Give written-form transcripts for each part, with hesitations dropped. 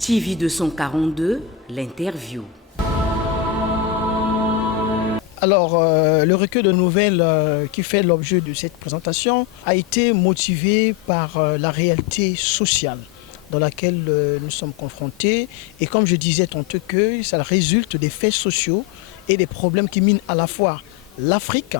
TV 242, l'interview. Alors, le recueil de nouvelles qui fait l'objet de cette présentation a été motivé par la réalité sociale dans laquelle nous sommes confrontés. Et comme je disais tantôt que ça résulte des faits sociaux et des problèmes qui minent à la fois l'Afrique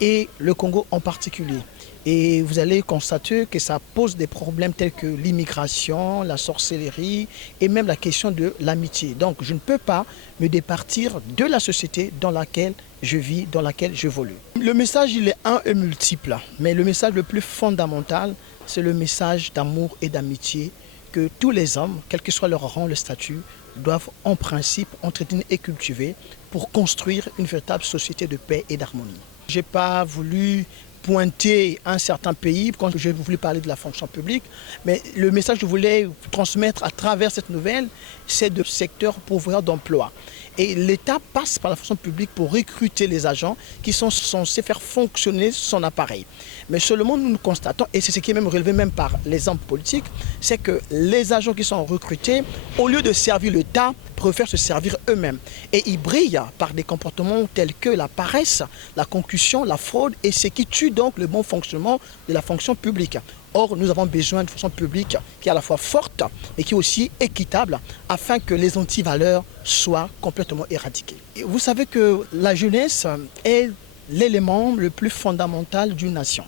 et le Congo en particulier. Et vous allez constater que ça pose des problèmes tels que l'immigration, la sorcellerie et même la question de l'amitié. Donc je ne peux pas me départir de la société dans laquelle je vis, dans laquelle j'évolue. Le message, il est un et multiple, mais le message le plus fondamental, c'est le message d'amour et d'amitié que tous les hommes, quel que soit leur rang, le statut, doivent en principe entretenir et cultiver pour construire une véritable société de paix et d'harmonie. Je n'ai pas voulu pointer un certain pays quand j'ai voulu parler de la fonction publique, mais le message que je voulais transmettre à travers cette nouvelle, c'est de secteur pourvoyeur d'emploi. Et l'État passe par la fonction publique pour recruter les agents qui sont censés faire fonctionner son appareil. Mais seulement nous constatons, et c'est ce qui est même relevé même par les hommes politiques, c'est que les agents qui sont recrutés, au lieu de servir l'État, préfèrent se servir eux-mêmes. Et ils brillent par des comportements tels que la paresse, la concussion, la fraude, et ce qui tue donc le bon fonctionnement de la fonction publique. Or, nous avons besoin d'une fonction publique qui est à la fois forte et qui est aussi équitable afin que les antivaleurs soient complètement éradiquées. Et vous savez que la jeunesse est l'élément le plus fondamental d'une nation.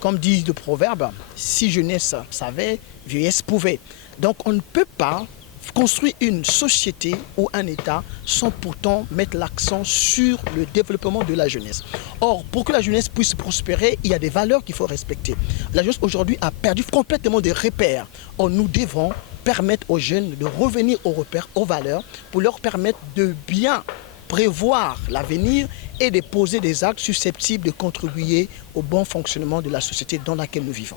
Comme dit le proverbe, si jeunesse savait, vieillesse pouvait. Donc on ne peut pas construire une société ou un État sans pourtant mettre l'accent sur le développement de la jeunesse. Or, pour que la jeunesse puisse prospérer, il y a des valeurs qu'il faut respecter. La jeunesse aujourd'hui a perdu complètement des repères. Or, nous devons permettre aux jeunes de revenir aux repères, aux valeurs, pour leur permettre de bien prévoir l'avenir et de poser des actes susceptibles de contribuer au bon fonctionnement de la société dans laquelle nous vivons.